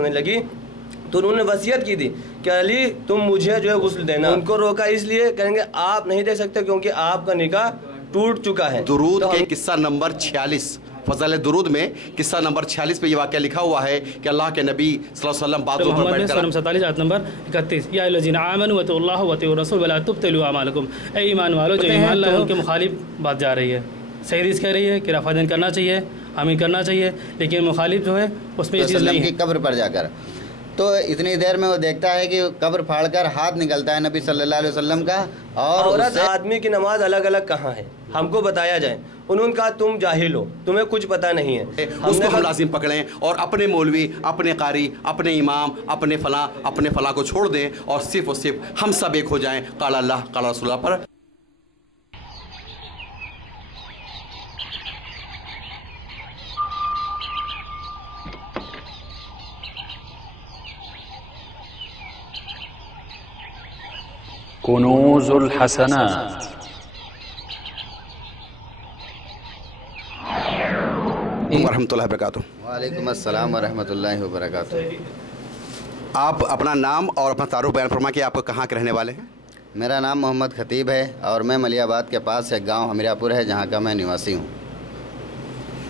ہونے لگی تو انہوں نے وصیت کی تھی کہ علی تم مجھے جو ہے غسل دینا. ان کو روکا اس لیے کہیں گے آپ نہیں دے سکتے کیونکہ آپ کا نکاح ٹوٹ چکا ہے. درود کے قصہ نمبر 46 فضل درود میں قصہ نمبر 46 پہ یہ واقعہ لکھا ہوا ہے کہ اللہ کے نبی صلی اللہ علیہ وسلم باتوں پر بیٹھ کر 47 آیت نمبر 31 یا الذین آمنوا واتقوا اللہ واتقوا الرسول ولا تبطلوا اعمالکم. اے ایمان والو جو ایمان لائے ان کے مخالف بات جا رہی ہے. صحیح حدیث کہہ رہی ہے کہ رفع دین کرنا چاہیے, آمین کرنا چاہیے, لیکن مخالف جو ہے اس میں یہ چیز نہیں ہے. قبر پر جا کر تو اتنی دیر میں وہ دیکھتا ہے کہ قبر پھاڑ کر ہاتھ نکلتا ہے نبی صلی اللہ علیہ وسلم کا, اور عورت آدمی کی نماز الگ الگ کہاں ہے ہم کو بتایا جائے. انہوں نے کہا تم جاہل ہو, تمہیں کچھ پتہ نہیں ہے. اس کو ہم لازم پکڑیں اور اپنے مولوی, اپنے قاری, اپنے امام, اپنے فلاں کو چھوڑ دیں اور صرف ہم سب ایک ہو جائیں قال اللہ قال رسول اللہ پر. کنوز الحسنات. ورحمۃ اللہ وبرکاتہ. وعلیکم السلام ورحمۃ اللہ وبرکاتہ. آپ اپنا نام اور اپنا تعارف بیان فرما کہ آپ کہاں کے رہنے والے ہیں؟ میرا نام محمد خطیب ہے اور میں ملیح آباد کے پاس ایک گاؤں ہمیرہ پور ہے جہاں کا میں نواسی ہوں.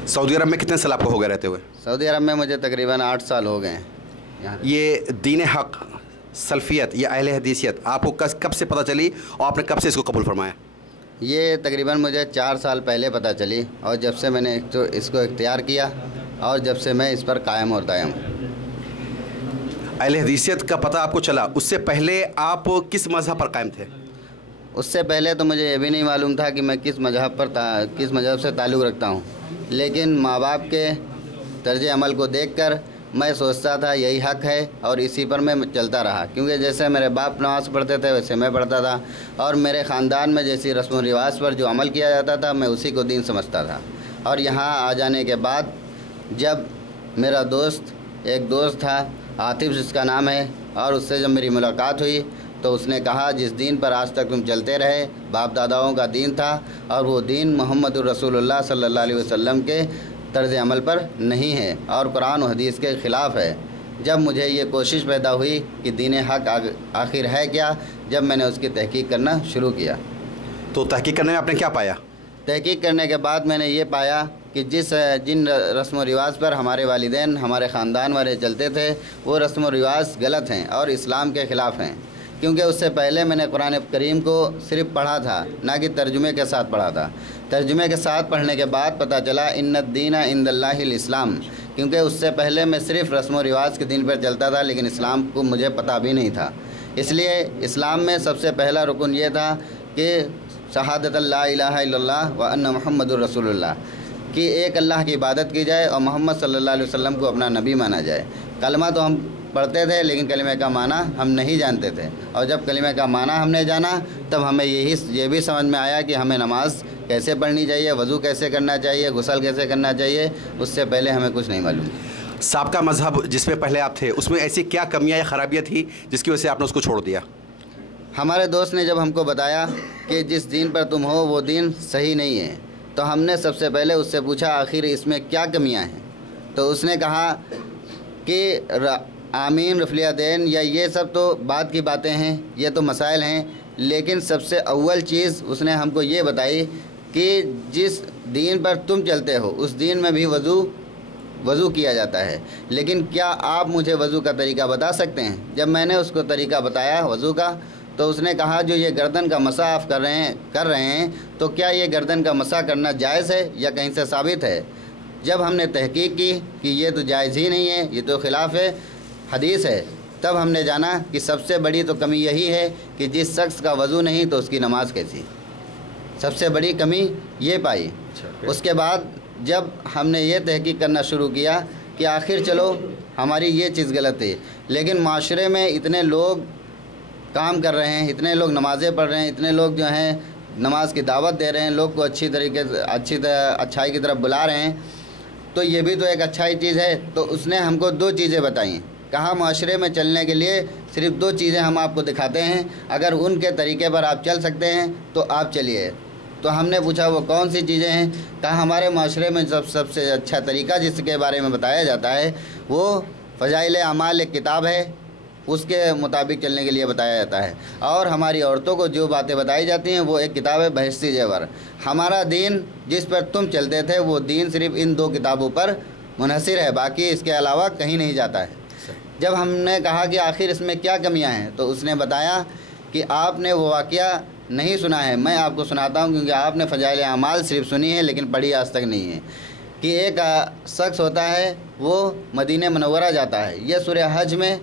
سعودی عرب میں کتنے سال آپ کو ہو گئے رہتے ہوئے؟ سعودی عرب میں مجھے تقریباً 8 سال ہو گئے ہیں. یہ دین حق, سلفیت یا اہل حدیثیت آپ کو کب سے پتہ چلی اور آپ نے کب سے اس کو قبول فرمایا؟ یہ تقریباً مجھے 4 سال پہلے پتہ چلی اور جب سے میں نے اس کو اختیار کیا اور جب سے میں اس پر قائم اور دائم ہوں. اہل حدیثیت کا پتہ آپ کو چلا, اس سے پہلے آپ کس مذہب پر قائم تھے؟ اس سے پہلے تو مجھے یہ بھی نہیں معلوم تھا کہ میں کس مذہب سے تعلق رکھتا ہوں, لیکن ماں باپ کے طرز عمل کو دیکھ کر میں سوچتا تھا یہی حق ہے اور اسی پر میں چلتا رہا, کیونکہ جیسے میرے باپ نماز پڑھتے تھے ویسے میں پڑھتا تھا اور میرے خاندان میں جیسی رسم و رواج پر جو عمل کیا جاتا تھا میں اسی کو دین سمجھتا تھا. اور یہاں آ جانے کے بعد جب میرا ایک دوست تھا عاطف جس کا نام ہے, اور اس سے جب میری ملاقات ہوئی تو اس نے کہا جس دین پر آج تک تم چلتے رہے باپ داداؤں کا دین تھا اور وہ دین محمد الرسول اللہ صلی اللہ علیہ وسلم کے طرز عمل پر نہیں ہے اور قرآن و حدیث کے خلاف ہے. جب مجھے یہ کوشش پیدا ہوئی کہ دین حق آخر ہے کیا, جب میں نے اس کی تحقیق کرنا شروع کیا. تو تحقیق کرنے میں آپ نے کیا پایا؟ تحقیق کرنے کے بعد میں نے یہ پایا کہ جن رسم و رواج پر ہمارے والدین ہمارے خاندان والے چلتے تھے وہ رسم و رواج غلط ہیں اور اسلام کے خلاف ہیں, کیونکہ اس سے پہلے میں نے قرآن کریم کو صرف پڑھا تھا, نہ کہ ترجمے کے ساتھ پڑھا تھا. ترجمے کے ساتھ پڑھنے کے بعد پتہ چلا ان الدین عند اللہ الاسلام, کیونکہ اس سے پہلے میں صرف رسم و رواج کے دین پر چلتا تھا لیکن اسلام کو مجھے پتہ بھی نہیں تھا. اس لیے اسلام میں سب سے پہلا رکن یہ تھا کہ شہادت لا الہ الا اللہ و ان محمد الرسول اللہ, کہ ایک اللہ کی عبادت کی جائے اور محمد صلی اللہ علیہ وسلم کو اپنا نبی مانا جائے. کلمہ تو ہم پڑھتے تھے لیکن کلمے کا معنی ہم نہیں جانتے تھے, اور جب کلمے کا معنی ہم نے جانا تب ہمیں یہ بھی سمجھ میں آیا کہ ہمیں نماز کیسے پڑھنی چاہیے, وضو کیسے کرنا چاہیے, غسل کیسے کرنا چاہیے. اس سے پہلے ہمیں کچھ نہیں معلوم. سابقہ مذہب جس میں پہلے آپ تھے اس میں ایسی کیا کمیاں یا خرابیاں تھی جس کی وجہ سے آپ نے اس کو چھوڑ دیا؟ ہمارے دوست نے جب ہم کو بتایا کہ جس دین پر تم ہو وہ دین صحیح نہیں ہے تو ہم نے سب سے پہلے اس سے پوچھا آخر اس میں کیا کمیاں ہیں. تو اس نے کہا کہ آمین رفع دین یا یہ سب تو بعد کی باتیں ہیں, یہ تو مسائل ہیں, لیکن سب سے اول چیز اس نے ہم کو یہ بتائی کہ جس دین پر تم چلتے ہو اس دین میں بھی وضو کیا جاتا ہے, لیکن کیا آپ مجھے وضو کا طریقہ بتا سکتے ہیں؟ جب میں نے اس کو طریقہ بتایا وضو کا تو اس نے کہا جو یہ گردن کا مسح آپ کر رہے ہیں تو کیا یہ گردن کا مسح کرنا جائز ہے یا کہیں سے ثابت ہے؟ جب ہم نے تحقیق کی کہ یہ تو جائز ہی نہیں ہے, یہ تو خلاف حدیث ہے, تب ہم نے جانا کہ سب سے بڑی تو کمی یہی ہے کہ جس شخص کا وضو نہیں تو اس کی نماز کیسی. سب سے بڑی کمی یہ پائی. اس کے بعد جب ہم نے یہ تحقیق کرنا شروع کیا کہ آخر چلو ہماری یہ چیز غلط ہے, لیکن معاشرے میں اتنے لوگ کام کر رہے ہیں, اتنے لوگ نمازیں پڑھ رہے ہیں, اتنے لوگ جو ہیں نماز کی دعوت دے رہے ہیں, لوگ کو اچھائی کی طرف بلا رہے ہیں, تو یہ بھی تو ایک اچھائی چیز ہے. تو اس نے ہم کو 2 چیزیں بتائیں, کہا معاشرے میں چلنے کے لیے صرف 2 چیزیں ہم آپ کو دکھاتے ہیں, اگر ان کے طریقے پر آپ چل سکتے ہیں تو آپ چلیے. تو ہم نے پوچھا وہ کون سی چیزیں ہیں؟ کہا ہمارے معاشرے میں سب سے اچھا طریقہ جس کے بارے میں بتایا جاتا ہے وہ فضائل اعمال ایک کتاب ہے، اس کے مطابق چلنے کے لیے بتایا جاتا ہے، اور ہماری عورتوں کو جو باتیں بتائی جاتی ہیں وہ ایک کتاب ہے بہشتی زیور۔ ہمارا دین جس پر تم چلتے تھے وہ دین صرف ان 2 کتابوں پر منحصر ہے، باقی اس کے علاوہ کہیں نہیں جاتا ہے۔ جب ہم نے کہا کہ آخر اس میں کیا کمیاں ہیں تو اس نے بتایا کہ آپ نے وہ واقعہ نہیں سنا ہے، میں آپ کو سناتا ہوں، کیونکہ آپ نے فضائل اعمال صرف سنی ہے لیکن پڑھی آج تک نہیں ہے، کہ ایک شخص ہوتا ہے وہ مدینہ منورہ جاتا ہے، یہ سورہ حج میں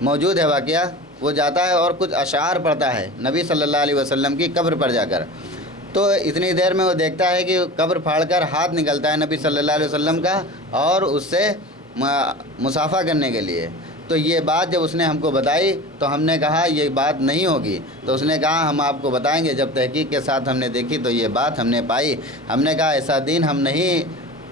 موجود ہے واقعہ۔ وہ جاتا ہے اور کچھ اشعار پڑھتا ہے نبی صلی اللہ علیہ وسلم کی قبر پر جا کر، تو اتنی دیر میں وہ دیکھتا ہے کہ قبر پھاڑ کر ہاتھ نکلتا ہے نبی صلی اللہ علیہ وسلم کا اور اس سے مصافحہ کرنے کے لیے۔ تو یہ بات جب اس نے ہم کو بتائی تو ہم نے کہا یہ بات نہیں ہوگی، تو اس نے کہا ہم آپ کو بتائیں گے۔ جب تحقیق کے ساتھ ہم نے دیکھی تو یہ بات ہم نے پائی۔ ہم نے کہا ایسا دین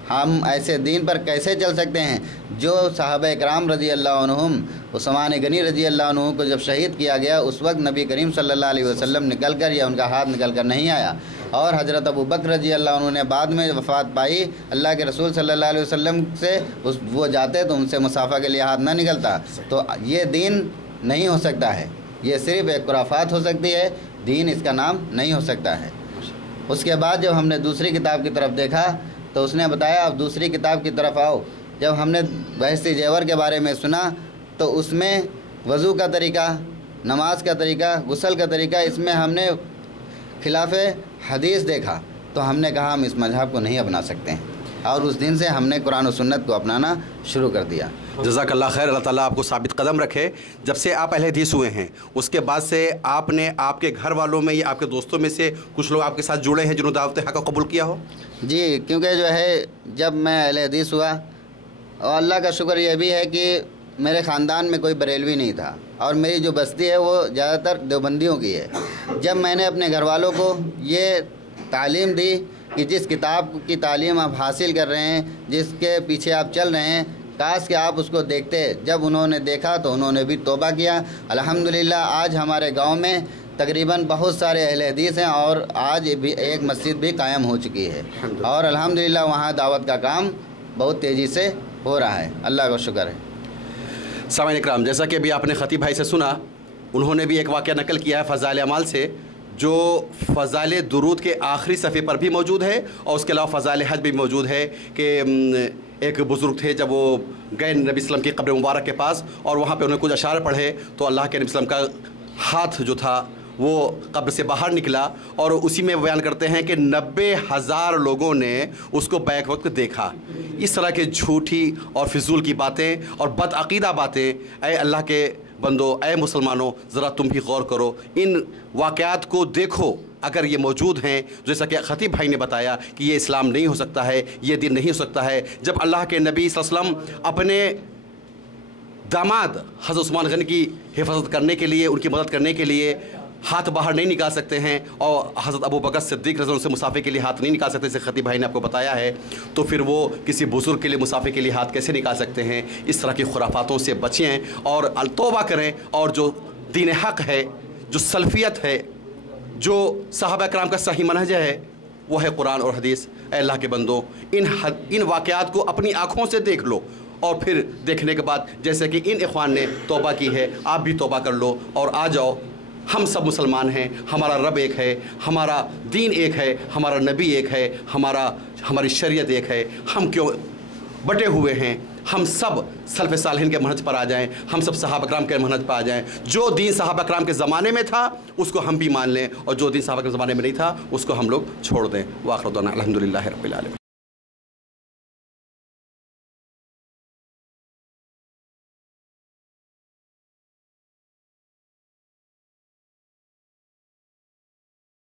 ہم ایسے دین پر کیسے چل سکتے ہیں جو صحابہ اکرام رضی اللہ عنہم، عثمان غنی رضی اللہ عنہ کو جب شہید کیا گیا اس وقت نبی کریم صلی اللہ علیہ وسلم نکل کر یا ان کا ہاتھ نکل کر نہیں آیا، اور حضرت ابو بکر رضی اللہ عنہ نے بعد میں وفات پائی، اللہ کے رسول صلی اللہ علیہ وسلم سے وہ جاتے تو ان سے مصافحہ کے لیے ہاتھ نہ نکلتا۔ تو یہ دین نہیں ہو سکتا ہے، یہ صرف ایک خرافات ہو سکتی ہے، دین اس کا نام نہیں ہو سکتا ہے۔ اس کے بعد جب ہم نے دوسری کتاب کی طرف دیکھا تو اس نے بتایا اب دوسری کتاب کی طرف آؤ۔ جب ہم نے بہشتی زیور کے بارے میں سنا تو اس میں وضو کا طریقہ، نماز کا طریقہ، غسل کا طریقہ، اس میں ہم نے خلاف حدیث دیکھا، تو ہم نے کہا ہم اس مذہب کو نہیں اپنا سکتے ہیں، اور اس دن سے ہم نے قرآن و سنت کو اپنانا شروع کر دیا۔ جزاک اللہ خیر، اللہ تعالیٰ آپ کو ثابت قدم رکھے۔ جب سے آپ اہل حدیث ہوئے ہیں اس کے بعد سے آپ نے آپ کے گھر والوں میں یا آپ کے دوستوں میں سے کچھ لوگ آپ کے ساتھ جڑے ہیں جنہوں نے دعوت حق کو قبول کیا ہو؟ جی، کیونکہ جو ہے جب میں اہل حدیث ہوا، اور اللہ کا شکر یہ بھی ہے کہ میرے خاندان میں کوئی بریلوی نہیں تھا، اور میری جو بستی ہے وہ زیادہ تر دیوبندیوں کی ہے۔ جب میں نے اپنے گھر والوں کو یہ تعلیم دی کہ جس کتاب کی تعلیم آپ حاصل کر رہے ہیں، جس کے پیچھے آپ چل رہے ہیں، کاش کہ آپ اس کو دیکھتے، جب انہوں نے دیکھا تو انہوں نے بھی توبہ کیا۔ الحمدللہ آج ہمارے گاؤں میں تقریباً بہت سارے اہل حدیث ہیں، اور آج بھی ایک مسجد بھی قائم ہو چکی ہے، اور الحمدللہ وہاں دعوت کا کام بہت تیزی سے ہو رہا ہے، اللہ کا شکر ہے۔ سامعین اکرام، جیسا کہ ابھی آپ نے خطیب بھائی سے سنا، انہوں نے بھی ایک واقعہ نقل کیا ہے فضائل اعمال سے، جو فضائل درود کے آخری صفحے پر بھی موجود ہے، اور اس کے علاوہ فضائل حج بھی موجود ہے، کہ ایک بزرگ تھے، جب وہ گئے نبی صلی اللہ علیہ وسلم کی قبر مبارک کے پاس، اور وہاں پہ انہوں نے کچھ اشعار پڑھے تو اللہ کے نبی صلی اللہ علیہ وسلم کا ہاتھ جو تھا وہ قبر سے باہر نکلا، اور اسی میں بیان کرتے ہیں کہ 90,000 لوگوں نے اس کو بیک وقت دیکھا۔ اس طرح کے جھوٹی اور فضول کی باتیں اور بدعقیدہ باتیں، اے اللہ کے بندو، اے مسلمانوں، ذرا تم بھی غور کرو، ان واقعات کو دیکھو، اگر یہ موجود ہیں جیسا کہ خطیب بھائی نے بتایا کہ یہ اسلام نہیں ہو سکتا ہے، یہ دین نہیں ہو سکتا ہے۔ جب اللہ کے نبی صلی اللہ علیہ وسلم اپنے داماد حضرت عثمان غنی کی حفاظت کرنے کے لیے، ان کی مدد کرنے کے لیے ہاتھ باہر نہیں نکال سکتے ہیں، اور حضرت ابو بکر صدیق رضی اللہ عنہ سے مصافحے کے لیے ہاتھ نہیں نکال سکتے، جیسے خطیب بھائی نے آپ کو بتایا ہے، تو پھر وہ کسی بزرگ کے لیے مصافحے کے لیے ہاتھ کیسے نکال سکتے ہیں؟ اس طرح کی خرافاتوں سے بچیں اور توبہ کریں، اور جو دین حق ہے، جو سلفیت ہے، جو صحابہ کرام کا صحیح منہج ہے، وہ ہے قرآن اور حدیث۔ اے اللہ کے بندوں، ان واقعات کو اپنی آنکھوں سے دیکھ لو، اور پھر دیکھنے کے بعد جیسے کہ ان اخوان نے توبہ کی ہے، آپ بھی توبہ کر لو اور آ جاؤ۔ ہم سب مسلمان ہیں، ہمارا رب ایک ہے، ہمارا دین ایک ہے، ہمارا نبی ایک ہے، ہماری شریعت ایک ہے۔ ہم کیوں بٹے ہوئے ہیں؟ ہم سب سلف صالحین کے منہج پر آ جائیں، ہم سب صحابہ کرام کے منہج پر آ جائیں۔ جو دین صحابہ کرام کے زمانے میں تھا اس کو ہم بھی مان لیں، اور جو دین صحابہ کے زمانے میں نہیں تھا اس کو ہم لوگ چھوڑ دیں۔ وآخر دعوانا الحمدللہ رب العالمین۔